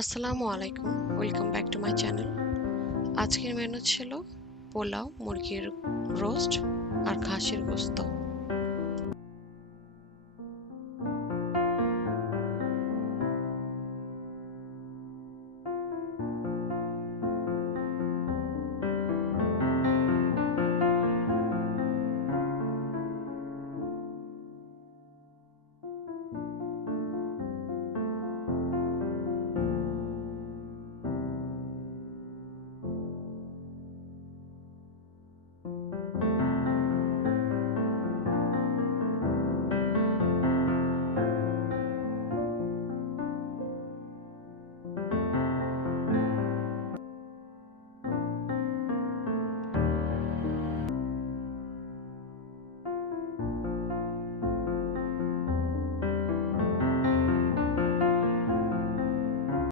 আসসালামু আলাইকুম, welcome back to my channel. আজকের মেনু ছিল পোলাও, মুরগির রোস্ট আর খাসির গোস্ত।